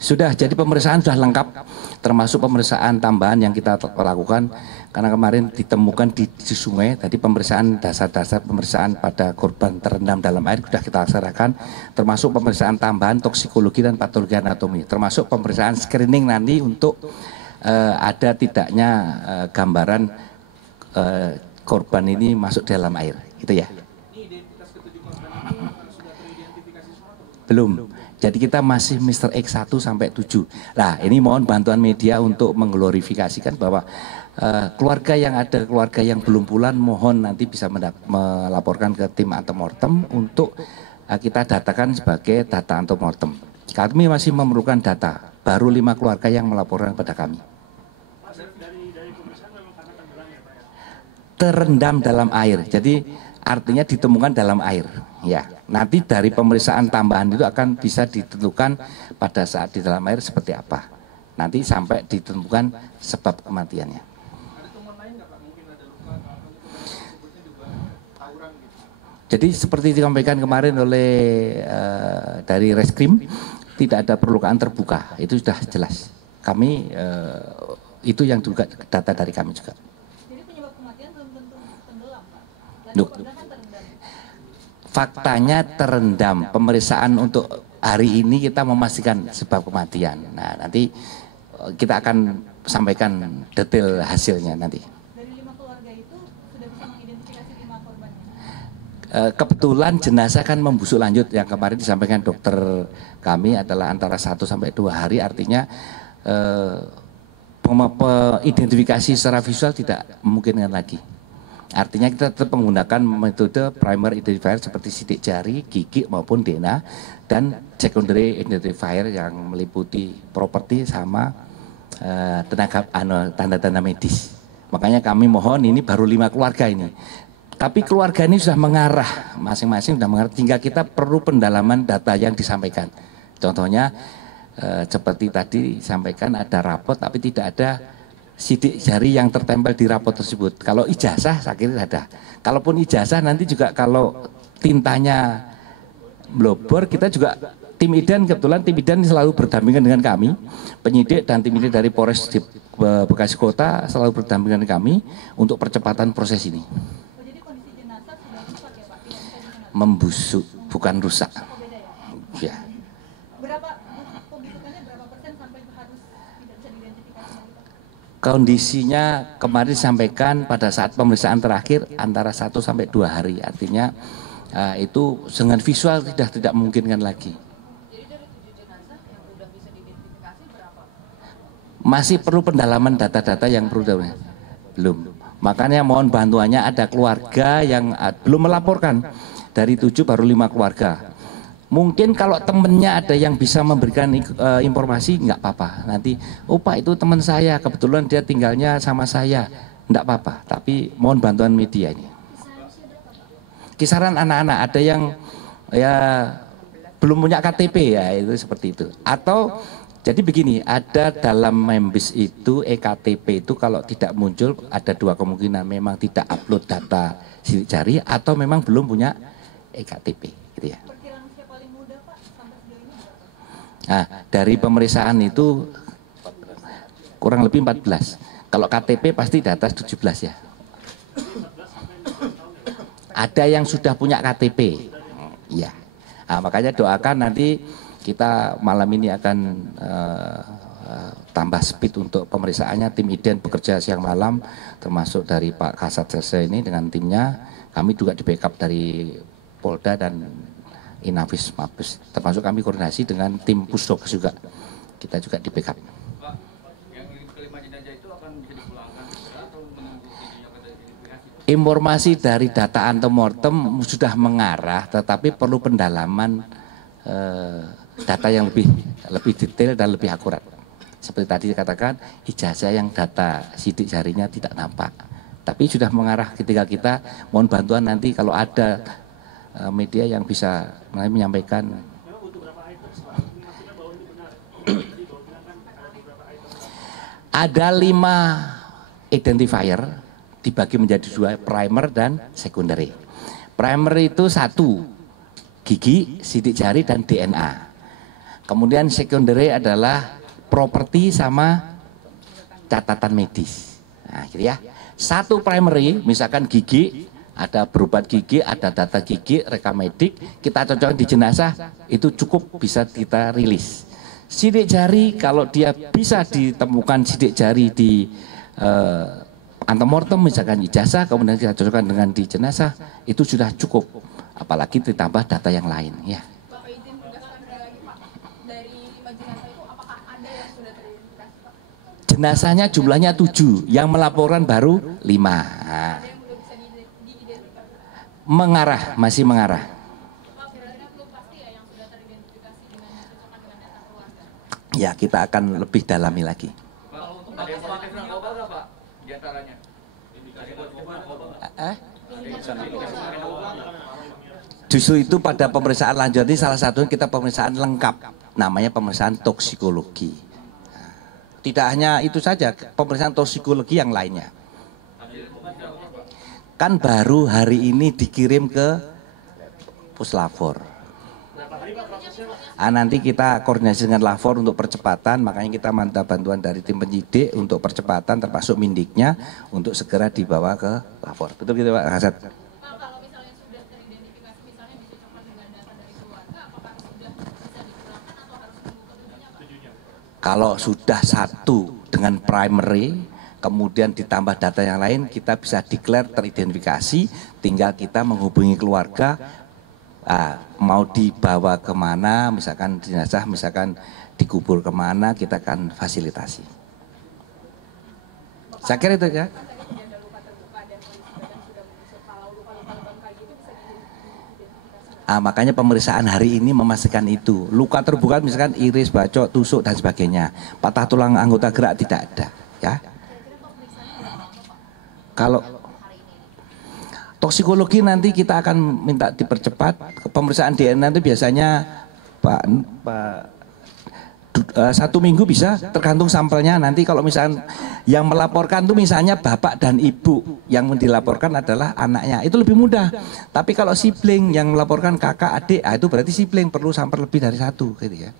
Sudah, jadi pemeriksaan sudah lengkap, termasuk pemeriksaan tambahan yang kita lakukan karena kemarin ditemukan di sungai. Tadi pemeriksaan dasar-dasar pemeriksaan pada korban terendam dalam air sudah kita laksanakan, termasuk pemeriksaan tambahan toksikologi dan patologi anatomi, termasuk pemeriksaan screening nanti untuk ada tidaknya gambaran korban ini masuk dalam air, gitu ya. Belum. Jadi kita masih Mr. X 1 sampai 7. Nah, ini mohon bantuan media untuk mengglorifikasikan bahwa keluarga yang belum pulang mohon nanti bisa melaporkan ke tim antemortem untuk kita datakan sebagai data antemortem. Kami masih memerlukan data, baru 5 keluarga yang melaporkan pada kami. Terendam dalam air, jadi artinya ditemukan dalam air. Ya, nanti dari pemeriksaan tambahan itu akan bisa ditentukan pada saat di dalam air seperti apa. Nanti sampai ditentukan sebab kematiannya. Jadi seperti disampaikan kemarin oleh dari Reskrim, tidak ada perlukaan terbuka, itu sudah jelas. Kami itu yang juga data dari kami juga. Jadi penyebab kematian belum tentu tenggelam, Pak. Faktanya terendam. Pemeriksaan untuk hari ini kita memastikan sebab kematian. Nah, nanti kita akan sampaikan detail hasilnya nanti. Dari 5 keluarga itu sudah bisa mengidentifikasi 5 korbannya? Kebetulan jenazah kan membusuk lanjut. Yang kemarin disampaikan dokter kami adalah antara 1 sampai 2 hari. Artinya identifikasi secara visual tidak memungkinkan lagi. Artinya kita tetap menggunakan metode primer identifier seperti sidik jari, gigi maupun DNA, dan secondary identifier yang meliputi properti sama tanda-tanda medis. Makanya kami mohon, ini baru 5 keluarga ini. Tapi keluarga ini sudah mengarah, masing-masing sudah mengarah, tinggal kita perlu pendalaman data yang disampaikan. Contohnya seperti tadi disampaikan ada rapot tapi tidak ada sidik jari yang tertempel di rapot tersebut. Kalau ijazah saya kira ada. Kalaupun ijazah nanti juga kalau tintanya blobor, kita juga tim IDAN, kebetulan tim IDAN selalu berdampingan dengan kami. Penyidik dan tim IDAN dari Polres Bekasi Kota selalu berdampingan dengan kami untuk percepatan proses ini. Oh, jadi kondisi jenazah sudah rusak ya, Pak? Membusuk, bukan rusak. Oh, beda ya? Ya. Berapa pembusukannya berapa persen sampai harus tidak bisa diidentifikasi lagi, Pak? Kondisinya kemarin disampaikan pada saat pemeriksaan terakhir antara 1 sampai 2 hari. Artinya itu dengan visual tidak memungkinkan lagi. Jadi dari 7 jenazah yang sudah bisa diidentifikasi berapa? Masih perlu pendalaman data-data yang perlu. Belum. Makanya mohon bantuannya, ada keluarga yang belum melaporkan. Dari 7 baru 5 keluarga. Mungkin kalau temennya ada yang bisa memberikan informasi, nggak apa-apa. Nanti, oh Pak itu teman saya, kebetulan dia tinggalnya sama saya. Nggak apa-apa, tapi mohon bantuan media ini. Kisaran anak-anak, ada yang ya belum punya KTP ya, itu seperti itu. Atau, jadi begini, ada dalam MEMBIS itu, EKTP itu kalau tidak muncul, ada 2 kemungkinan. Memang tidak upload data sidik jari, atau memang belum punya EKTP, gitu ya. Nah, dari pemeriksaan itu kurang lebih 14. Kalau KTP pasti di atas 17 ya. Ada yang sudah punya KTP. Ya. Nah, makanya doakan nanti kita malam ini akan tambah speed untuk pemeriksaannya. Tim IDEN bekerja siang malam, termasuk dari Pak Kasat Serse ini dengan timnya. Kami juga di backup dari Polda dan Inafis Mabes, termasuk kami koordinasi dengan tim Pusdokes juga. Kita juga di backup. Pak, yang kelima jenazah itu akan bisa dipulangkan atau menunggu identifikasi? Informasi dari data antemortem sudah mengarah, tetapi perlu pendalaman data yang lebih detail dan lebih akurat. Seperti tadi dikatakan, ijazah yang data sidik jarinya tidak nampak. Tapi sudah mengarah, ketika kita mohon bantuan nanti kalau ada media yang bisa menyampaikan. Ada 5 identifier dibagi menjadi 2, primer dan secondary. Primer itu 1, gigi, sidik jari dan DNA. Kemudian secondary adalah properti sama catatan medis. Nah, gitu ya. Satu primary, misalkan gigi, ada berobat gigi, ada data gigi, rekam medik, kita cocokkan di jenazah, itu cukup bisa kita rilis. Sidik jari, kalau dia bisa ditemukan sidik jari di antemortem, misalkan ijazah, kemudian kita cocokkan dengan di jenazah, itu sudah cukup. Apalagi ditambah data yang lain, ya. Bapak izin menegaskan lagi Pak, dari 5 jenazah itu apakah ada yang sudah teridentifikasi Pak? Jenazahnya jumlahnya 7, yang melaporkan baru 5. Nah, Ada yang belum bisa diidentifikasi? mengarah, masih mengarah. Pak, kira-kira belum pasti ya yang sudah teridentifikasi dengan dicocokkan dengan data keluarga? Ya, kita akan lebih dalami lagi. Pak, ada yang positif narkoba nggak Pak? Di antaranya? Ada yang positif narkoba nggak? Justru itu pada pemeriksaan lanjut ini salah satunya kita pemeriksaan lengkap, namanya pemeriksaan toksikologi. Tidak hanya itu saja, pemeriksaan toksikologi yang lainnya. Kan baru hari ini dikirim ke Puslapor. Nanti kita koordinasi dengan Lapor untuk percepatan, makanya kita minta bantuan dari tim penyidik untuk percepatan termasuk mindiknya untuk segera dibawa ke Lapor. Betul gitu Pak Kasat? Pak, kalau misalnya sudah teridentifikasi, misalnya dicocokkan dengan data dari keluarga, apakah sudah bisa dipulangkan atau harus tunggu ketujuhnya Pak? Kalau sudah satu dengan primary, kemudian ditambah data yang lain, kita bisa declare teridentifikasi, tinggal kita menghubungi keluarga, mau dibawa kemana, misalkan jenazah, misalkan dikubur kemana, kita akan fasilitasi. Saya kira itu ya. Makanya pemeriksaan hari ini memastikan itu. Luka terbuka misalkan iris, bacok, tusuk dan sebagainya. Patah tulang anggota gerak tidak ada, ya. Kalau toksikologi nanti kita akan minta dipercepat. Pemeriksaan DNA itu biasanya Pak 1 minggu bisa, tergantung sampelnya. Nanti kalau misalnya yang melaporkan itu misalnya bapak dan ibu, yang dilaporkan adalah anaknya, itu lebih mudah. Tapi kalau sibling yang melaporkan kakak, adik, itu berarti sibling perlu sampel lebih dari 1 gitu ya.